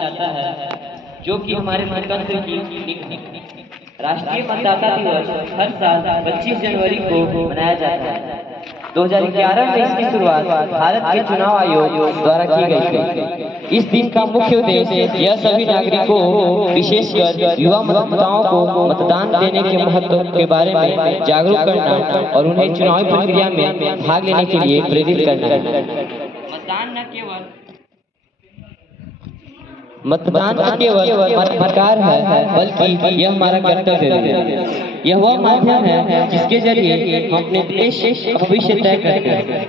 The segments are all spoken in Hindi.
जाता है, जो कि हमारे लोकतंत्र की नींव है। राष्ट्रीय मतदाता दिवस हर साल 25 जनवरी को मनाया जाता है। 2011 में इसकी शुरुआत भारत के चुनाव आयोग द्वारा की गई थी। इस दिन का मुख्य उद्देश्य यह सभी नागरिकों, विशेषकर युवा मतदाताओं को मतदान देने के महत्व के बारे में जागरूक करना और उन्हें चुनावी प्रक्रिया में भाग लेने के लिए प्रेरित करना है। मतदान न केवल हमारा अधिकार है, बल्कि यह हमारा कर्तव्य है। यह वह माध्यम है जिसके जरिए हम अपने देश का भविष्य तय करते हैं।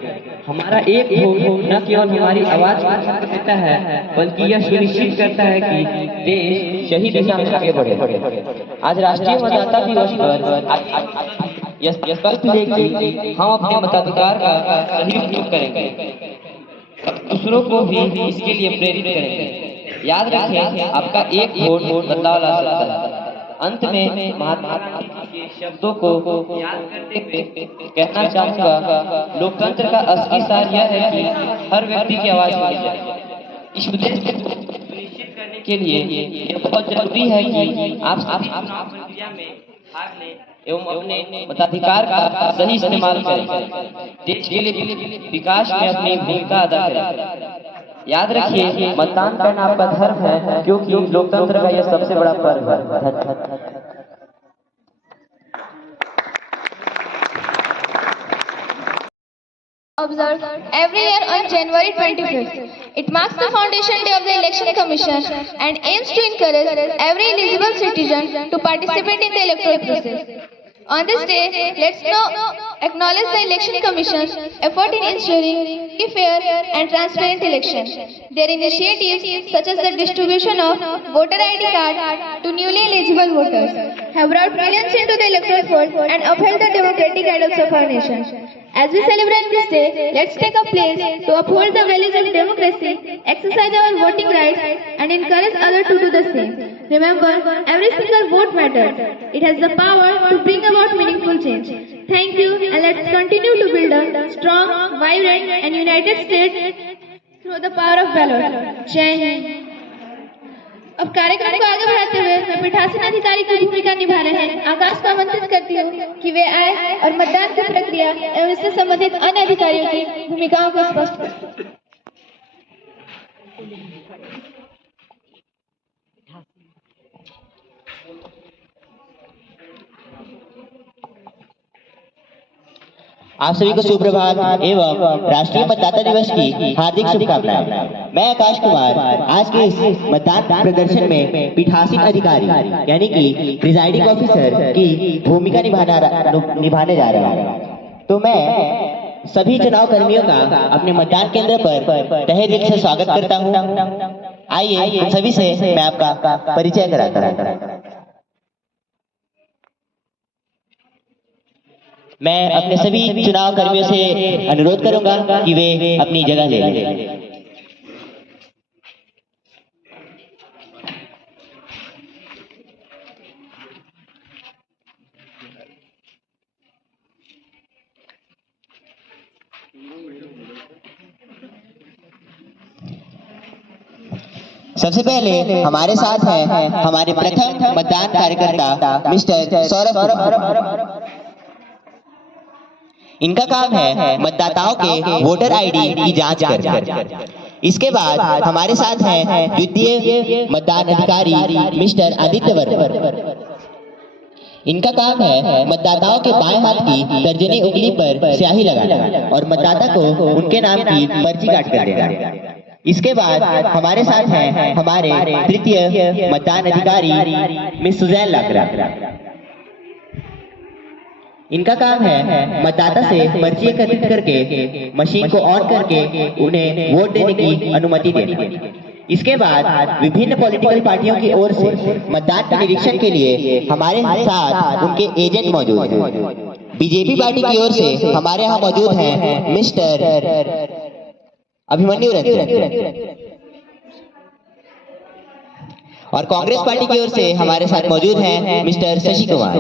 हमारा एक वोट न केवल हमारी आवाज को देता है, बल्कि यह सुनिश्चित करता है कि देश सही दिशा में आगे बढ़े। आज राष्ट्रीय मतदाता दिवस पर यह संकल्प लें कि हम अपने मताधिकार का सही उपयोग करेंगे, दूसरों को भी इसके लिए प्रेरित करेंगे। याद रखें, आपका एक वोट बदलाव ला सकता है। अंत में महात्मा गांधी के शब्दों को याद करते हुए कहना चाहूंगा, लोकतंत्र का असली सार यह है कि हर व्यक्ति की आवाज सुनी जाए। इस उद्देश्य को सुनिश्चित करने के लिए यह बहुत जरूरी है कि आप सभी चुनाव प्रक्रिया में भाग लें एवं अपने मताधिकार का सही इस्तेमाल करें। देश के लिए विकास में अपनी भूमिका अदा करें। याद रखिए, मतदान करना आपका धर्म है, क्योंकि लोकतंत्र का यह सबसे बड़ा पर्व है। Observed every year on January 25th. It marks the foundation day of the Election Commission and aims to encourage every eligible citizen to participate in the electoral process. On this day, let's now acknowledge the Election Commission's effort in ensuring a fair and transparent election. Their initiatives, such as the distribution of voter ID card to newly eligible voters, have brought millions into the electoral fold and upheld the democratic ideals of our nation. As we celebrate this day, let's take a place to uphold the values of democracy, exercise our voting rights, and encourage others to do the same. Remember, every single vote matters. It has the power to bring about meaningful change. Thank you, and let's continue to build a strong, vibrant, and united state through the power of ballot. Jai Hind. अब कार्यक्रम को आगे बढ़ाते हुए मैं पीठासीन अधिकारी की भूमिका निभा रहे हैं आकाश को आमंत्रित करती हूँ कि वे आए और मतदान की प्रक्रिया एवं इससे संबंधित अन्य अधिकारियों की भूमिकाओं को स्पष्ट करें। आप सभी को सुप्रभात एवं राष्ट्रीय मतदाता दिवस की हार्दिक शुभकामनाएं। मैं आकाश कुमार आज के इस मतदान प्रदर्शन में पीठासीन अधिकारी यानी कि प्रिजाइडिंग ऑफिसर की भूमिका निभाने जा रहा हूं। तो मैं सभी चुनाव कर्मियों का अपने मतदान केंद्र पर तहे दिल से स्वागत करता हूं। आइए सभी से मैं आपका परिचय कराता हूं। मैं अपने सभी चुनाव कर्मियों से अनुरोध करूंगा कि वे अपनी जगह ले लें। सबसे पहले हमारे साथ हैं हमारे प्रथम मतदान कार्यकर्ता मिस्टर सौरभ। इनका काम है मतदाताओं के वोटर आईडी की जांच करना। इसके बाद हमारे साथ हैं द्वितीय मतदान अधिकारी मिस्टर आदित्य वर्मा। इनका काम है मतदाताओं के बाएं हाथ की तर्जनी उंगली पर स्याही लगाना और मतदाता को उनके नाम की पर्ची काट कर देना। इसके बाद हमारे साथ हैं हमारे तृतीय मतदान अधिकारी मिस सुजैन लाकरा। इनका काम है मतदाता से पर्ची एकत्रित करके मशीन को ऑन करके उन्हें वोट देने की अनुमति देना। इसके बाद विभिन्न पॉलिटिकल पार्टियों की ओर से मतदान के निरीक्षण के लिए हमारे साथ उनके एजेंट मौजूद हैं। बीजेपी पार्टी की ओर से हमारे यहाँ मौजूद हैं मिस्टर अभिमन्यु रंजन और कांग्रेस पार्टी की ओर से हमारे साथ मौजूद हैं मिस्टर शशि कुमार।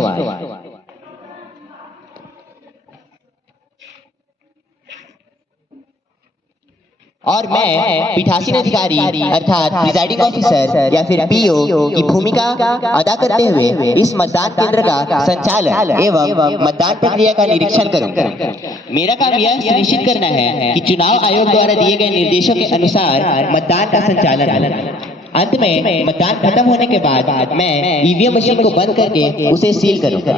और मैं पीठासीन अधिकारी अर्थात प्रिजाइडिंग ऑफिसर या फिर पीओ की भूमिका अदा करते हुए इस मतदान केंद्र का संचालन एवं मतदान प्रक्रिया का निरीक्षण करूंगा। मेरा काम यह सुनिश्चित करना है कि चुनाव आयोग द्वारा दिए गए निर्देशों के अनुसार मतदान का संचालन हो। अंत में मतदान खत्म होने के बाद मैं ईवीएम मशीन को बंद करके उसे सील करूंगा।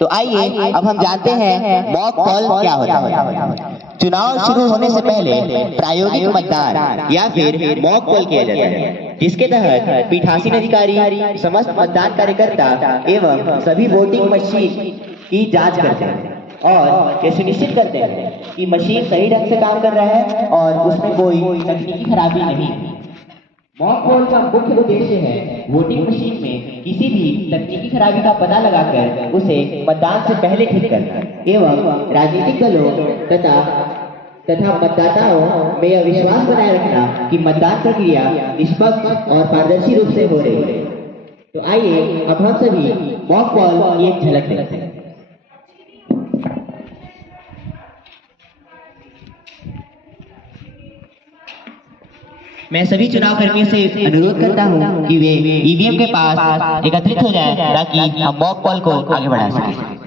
तो आइए अब हम जानते हैं मॉक पोल क्या होता है। चुनाव शुरू होने से पहले प्रायोगिक मतदान या फिर मॉक पोल किया जाता है, जिसके तहत पीठासीन अधिकारी समस्त मतदान कार्यकर्ता एवं सभी वोटिंग मशीन की जांच करते हैं और ये सुनिश्चित करते हैं कि मशीन सही ढंग से काम कर रहा है और उसमें कोई तकनीकी खराबी नहीं। मॉक पोल का मुख्य उद्देश्य है वोटिंग मशीन में किसी भी तकनीकी खराबी का पता लगाकर उसे मतदान से पहले ठीक करना एवं राजनीतिक दलों तथा मतदाताओं में यह विश्वास बनाए रखना कि मतदान प्रक्रिया निष्पक्ष और पारदर्शी रूप से हो रही है। तो आइए अब हम सभी मॉक पोल की एक झलक देखते हैं। मैं सभी चुनाव कर्मियों से अनुरोध करता हूं कि वे ईवीएम के पास एकत्रित हो जाएं ताकि हम मॉक पोल को आगे बढ़ा सकें।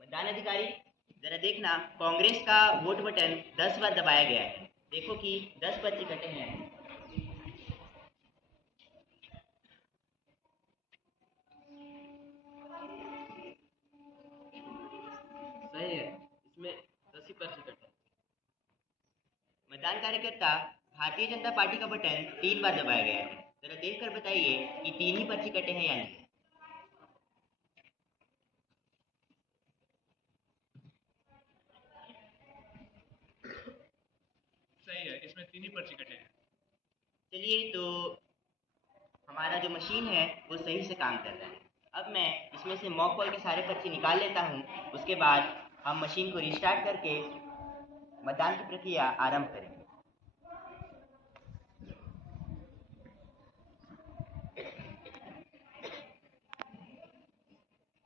मतदान अधिकारी जरा देखना, कांग्रेस का वोट बटन 10 बार दबाया गया है। देखो कि 10 पर्चे कटे हैं। सही है, इसमें 10 ही पर्चे कटे। मतदान कार्यकर्ता भारतीय जनता पार्टी का बटन 3 बार दबाया गया है। जरा देखकर बताइए कि 3 ही पर्चे कटे हैं या नहीं। सही है, इसमें 3 ही पर्चे कटे हैं। चलिए, तो हमारा जो मशीन है वो सही से काम कर रहा है। अब मैं इसमें से मॉक पोल के सारे पर्चे निकाल लेता हूँ। उसके बाद हम मशीन को रिस्टार्ट करके मतदान की प्रक्रिया आरंभ करेंगे।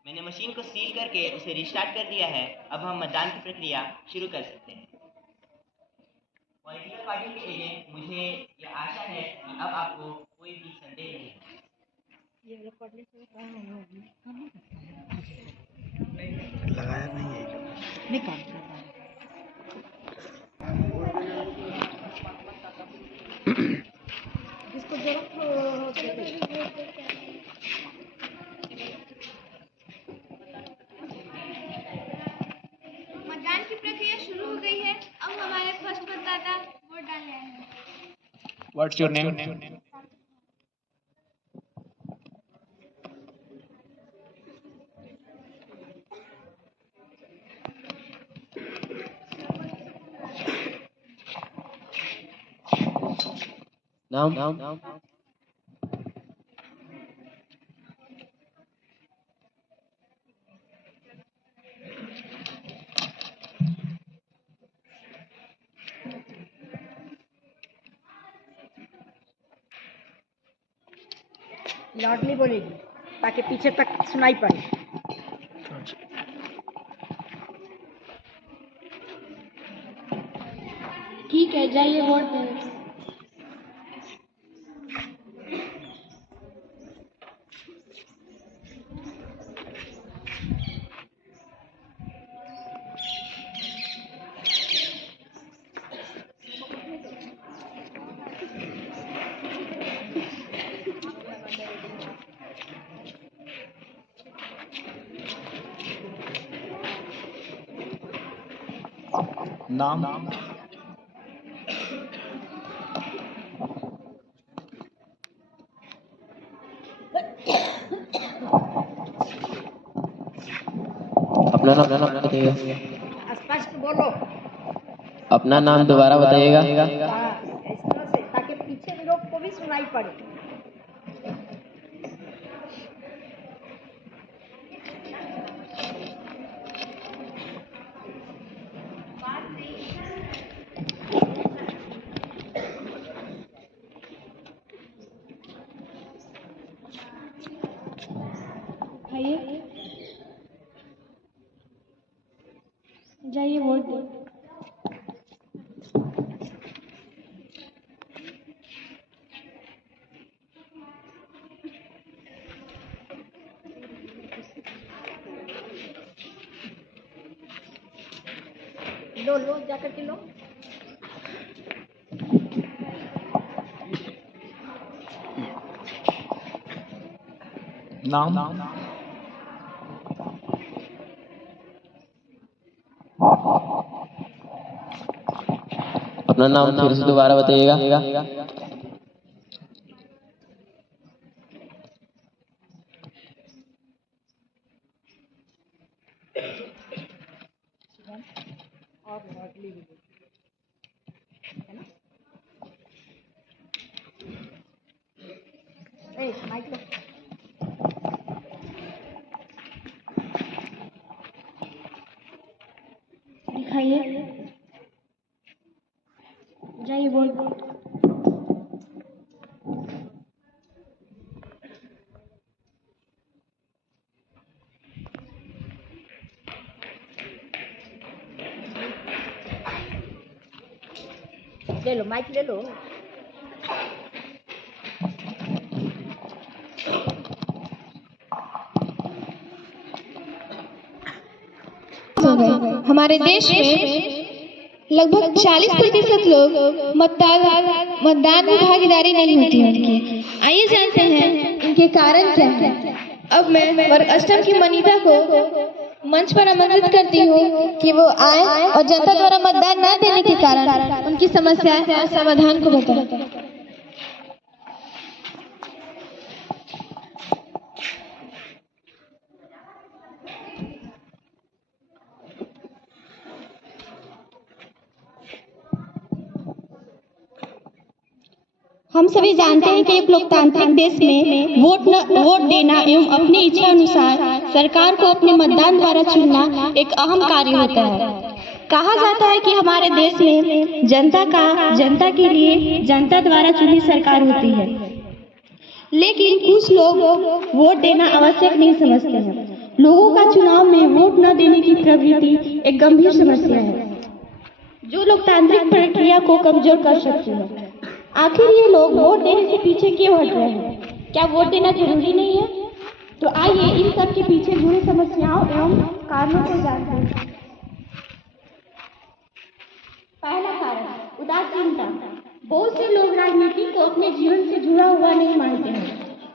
मैंने मशीन को सील करके उसे रिस्टार्ट कर दिया है। अब हम मतदान की प्रक्रिया शुरू कर सकते हैं। पॉलिटिकल पार्टी के एजेंट, मुझे यह आशा है कि अब आपको कोई भी संदेह नहीं है। लगाया नहीं है, नहीं काम कर रहा है। मतदान की प्रक्रिया शुरू हो गई है। अब हमारे फर्स्ट मतदाता वोट डालने आए हैं। What's your name? नाम लाउड नहीं बोलेगी ताकि पीछे तक सुनाई पड़े। ठीक है, जाइए वोट देने। नाम? अपना नाम बताइएगा। स्पष्ट बोलो। अपना नाम दोबारा बताइएगा। इस तरह से ताकि पीछे लोग को भी सुनाई पड़े। लो लो जाकर के लो। नाम अपना नाम फिर से दोबारा बताइएगा। माइक लो। दिखाइए, जाइए बोल। ले लो माइक ले लो। हमारे देश में लगभग 40% लोग मतदान में भागीदारी नहीं होती है उनकी। आइए जानते हैं इनके कारण क्या है। अब मैं वर्ग अष्टम की मनीता को मंच पर आमंत्रित करती हूँ कि वो आए और जनता द्वारा मतदान न देने के कारण उनकी समस्या और समाधान को बताएं। हम सभी जानते हैं कि एक लोकतांत्रिक देश में वोट देना एवं अपनी इच्छा अनुसार सरकार को अपने मतदान द्वारा चुनना एक अहम कार्य होता है। कहा जाता है कि हमारे देश में जनता के लिए जनता द्वारा चुनी सरकार होती है, लेकिन कुछ लोग वोट देना आवश्यक नहीं समझते हैं। लोगों का चुनाव में वोट न देने की प्रवृत्ति एक गंभीर समस्या है जो लोकतांत्रिक प्रक्रिया को कमजोर कर सकती है। आखिर ये लोग वोट देने से पीछे क्यों हट रहे हैं? क्या वोट देना जरूरी नहीं है? तो आइए इन सब के पीछे जुड़ी समस्याओं एवं कारणों को जानते हैं। पहला कारण उदासीनता। बहुत से लोग राजनीति को अपने जीवन से जुड़ा हुआ नहीं मानते हैं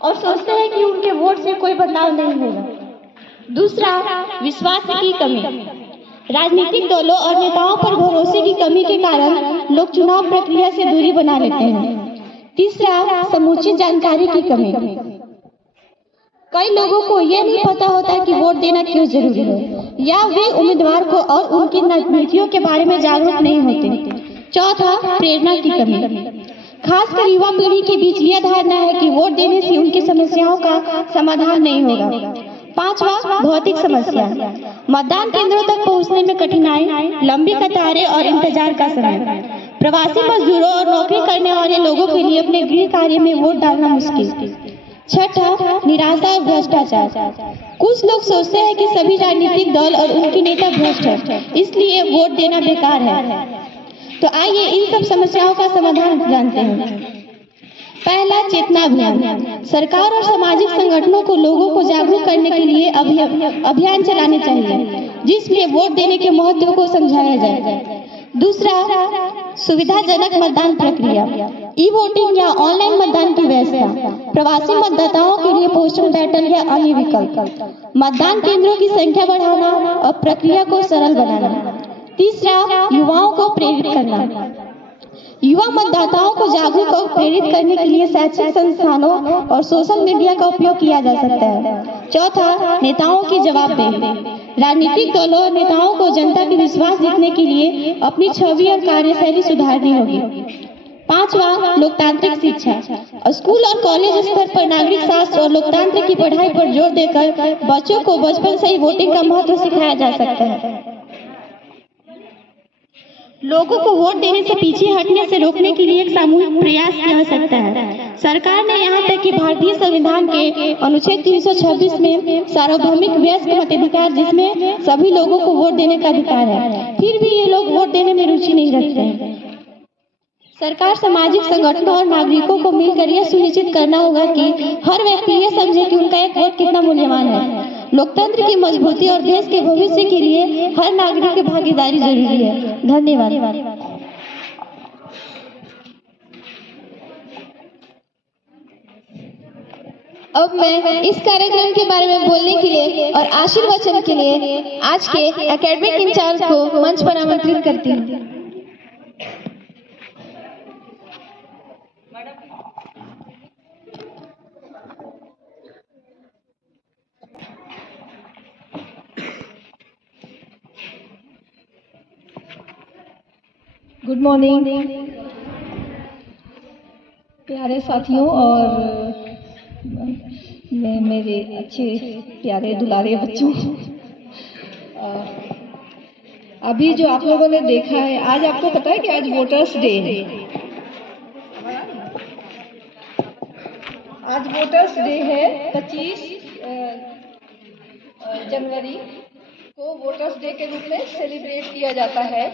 और सोचते हैं कि उनके वोट से कोई बदलाव नहीं होगा। दूसरा, विश्वास की कमी। राजनीतिक दलों और नेताओं पर भरोसे की कमी के कारण लोग चुनाव प्रक्रिया से दूरी बना लेते हैं। तीसरा, समुचित जानकारी की कमी। कई लोगों को यह नहीं पता होता कि वोट देना क्यों जरूरी है या वे उम्मीदवार को और उनकी नीतियों के बारे में जागरूक नहीं होते। चौथा, प्रेरणा की कमी। खासकर युवा पीढ़ी के बीच यह धारणा है कि वोट देने से उनकी समस्याओं का समाधान नहीं होगा। पांचवा, भौतिक समस्या। मतदान केंद्रों तक पहुंचने में कठिनाई, लंबी कतारें और इंतजार का समय। प्रवासी मजदूरों और नौकरी करने वाले लोगों के लिए अपने गृह कार्य में वोट डालना मुश्किल। छठा, निराशा और भ्रष्टाचार। कुछ लोग सोचते हैं कि सभी राजनीतिक दल और उनके नेता भ्रष्ट हैं, इसलिए वोट देना बेकार है। तो आइए इन सब समस्याओं का समाधान जानते हैं। पहला, चेतना अभियान। सरकार और सामाजिक संगठनों को लोगों को जागरूक करने के लिए अभियान चलाने चाहिए जिसमें वोट देने के महत्व को समझाया जाए। दूसरा, सुविधाजनक मतदान प्रक्रिया। ई वोटिंग या ऑनलाइन मतदान की व्यवस्था। प्रवासी मतदाताओं के लिए पोस्टल बैलेट या अन्य विकल्प। मतदान केंद्रों की संख्या बढ़ाना और प्रक्रिया को सरल बनाना। तीसरा, युवाओं को प्रेरित करना। युवा मतदाताओं को जागरूक और प्रेरित करने के लिए शैक्षिक संस्थानों और सोशल मीडिया का उपयोग किया जा सकता है। चौथा, नेताओं की जवाबदेही। राजनीतिक दलों और नेताओं को जनता के विश्वास जीतने के लिए अपनी छवि और कार्यशैली सुधारनी होगी। पांचवा, लोकतांत्रिक शिक्षा। स्कूल और कॉलेज स्तर पर नागरिक शास्त्र और लोकतंत्र की पढ़ाई पर जोर देकर बच्चों को बचपन से ही वोटिंग का महत्व सिखाया जा सकता है। लोगों को वोट देने से पीछे हटने से रोकने के लिए एक सामूहिक प्रयास किया जा सकता है। सरकार ने यहाँ तक कि भारतीय संविधान के अनुच्छेद 326 में सार्वभौमिक वयस्क मताधिकार, जिसमें सभी लोगों को वोट देने का अधिकार है, फिर भी ये लोग वोट देने में रुचि नहीं रखते हैं। सरकार, सामाजिक संगठनों और नागरिकों को मिलकर यह सुनिश्चित करना होगा कि हर व्यक्ति ये समझे कि उनका एक वोट कितना मूल्यवान है। लोकतंत्र की मजबूती और देश के भविष्य के लिए हर नागरिक की भागीदारी जरूरी है। धन्यवाद। अब मैं इस कार्यक्रम के बारे में बोलने के लिए और आशीर्वचन के लिए आज के एकेडमिक इंचार्ज को मंच पर आमंत्रित करती हूँ। गुड मॉर्निंग प्यारे साथियों और मेरे अच्छे प्यारे दुलारे बच्चों। अभी जो आप लोगों ने देखा है, आज आपको पता है कि आज वोटर्स डे है। आज वोटर्स डे है। 25 जनवरी को वोटर्स डे के रूप में सेलिब्रेट किया जाता है।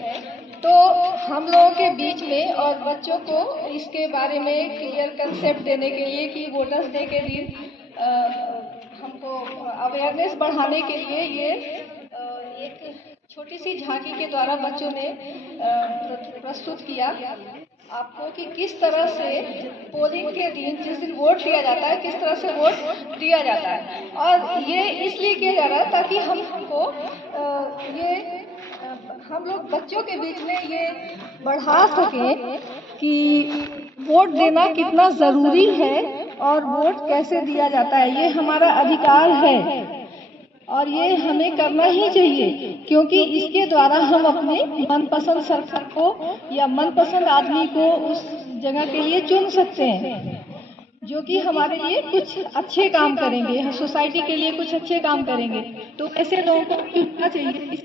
तो हम लोगों के बीच में और बच्चों को इसके बारे में क्लियर कंसेप्ट देने के लिए कि वोटर्स डे के दिन हमको अवेयरनेस बढ़ाने के लिए ये एक छोटी सी झांकी के द्वारा बच्चों ने प्रस्तुत किया आपको कि किस तरह से पोलिंग के दिन, जिस दिन वोट दिया जाता है, किस तरह से वोट दिया जाता है। और ये इसलिए किया जा रहा है ताकि हमको हम लोग बच्चों के बीच में ये बढ़ा सकें कि वोट देना कितना ज़रूरी है और वोट कैसे दिया जाता है। ये हमारा अधिकार है और ये हमें करना ही चाहिए, क्योंकि इसके द्वारा हम अपने मनपसंद सरकार को या मनपसंद आदमी को उस जगह के लिए चुन सकते हैं जो कि हमारे लिए कुछ अच्छे काम करेंगे, सोसाइटी के लिए कुछ अच्छे काम करेंगे। तो ऐसे लोगों को चुनना चाहिए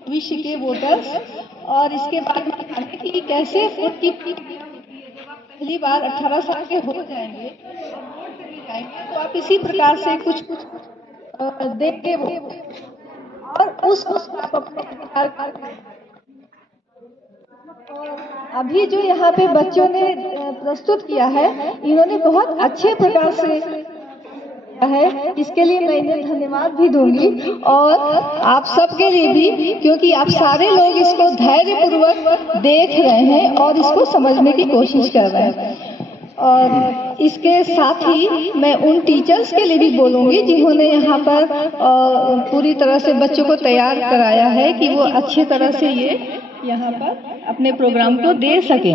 भविष्य के वोटर्स। और इसके बाद में जाने कि कैसे वोट की पहली बार 18 साल के हो जाएंगे तो आप इसी प्रकार से कुछ देंगे और उस आप अपने अधिकार। अभी जो यहाँ पे बच्चों ने प्रस्तुत किया है, इन्होंने बहुत अच्छे प्रकार से है, इसके लिए मैं इन्हें धन्यवाद भी दूंगी और आप सबके लिए भी, क्योंकि आप सारे लोग इसको धैर्यपूर्वक देख रहे हैं और इसको समझने की कोशिश कर रहे हैं। और इसके साथ ही मैं उन टीचर्स के लिए भी बोलूँगी जिन्होंने यहाँ पर पूरी तरह से बच्चों को तैयार कराया है कि वो अच्छी तरह से ये यहाँ पर अपने प्रोग्राम को दे सकें।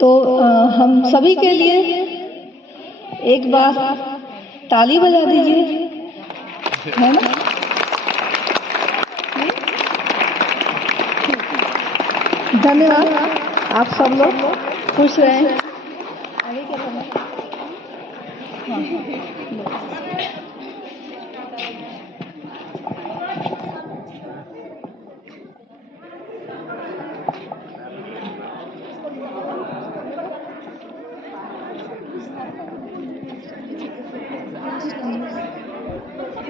तो हम सभी के लिए एक बार ताली बजा दीजिए, है ना? धन्यवाद। आप सब लोग खुश रहें। आगे क्या करना?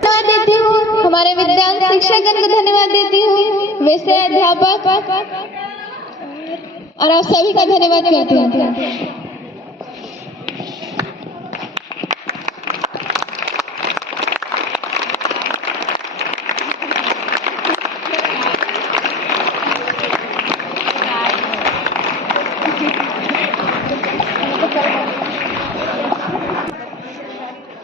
धन्यवाद देती हूँ हमारे विद्यालय शिक्षकगण को धन्यवाद देती हूँ, वैसे अध्यापक और आप सभी का धन्यवाद करती हूँ।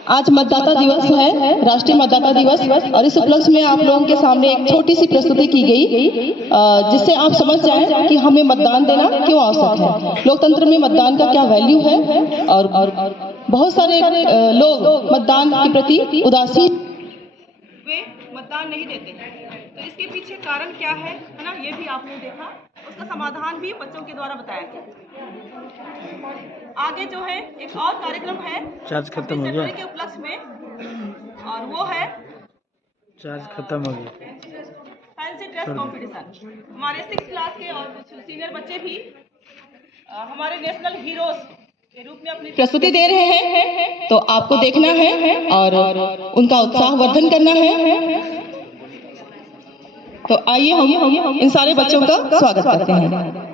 आज मतदाता दिवस है, राष्ट्रीय मतदाता दिवस, और इस उपलक्ष्य में आप लोगों के सामने एक छोटी सी प्रस्तुति की गई जिससे आप समझ जाएं कि हमें मतदान देना क्यों आवश्यक है, लोकतंत्र में मतदान का क्या वैल्यू है। और बहुत सारे लोग मतदान के प्रति उदासीन, वे मतदान नहीं देते हैं। तो इसके पीछे कारण क्या है ना, ये भी आपने देखा, उसका समाधान भी बच्चों के द्वारा बताया गया। आगे जो है एक और कार्यक्रम है चार्ज खत्म हो गया के उपलक्ष्य में, और वो है चार्ज खत्म हो गया। फैंसी ड्रेस कंपटीशन, हमारे 6 क्लास के और कुछ सीनियर बच्चे भी हमारे नेशनल हीरोज के रूप में अपनी प्रस्तुति दे रहे हैं, तो आपको देखना है और उनका उत्साहवर्धन करना है। तो आइए हम इन सारे बच्चों का स्वागत करते हैं।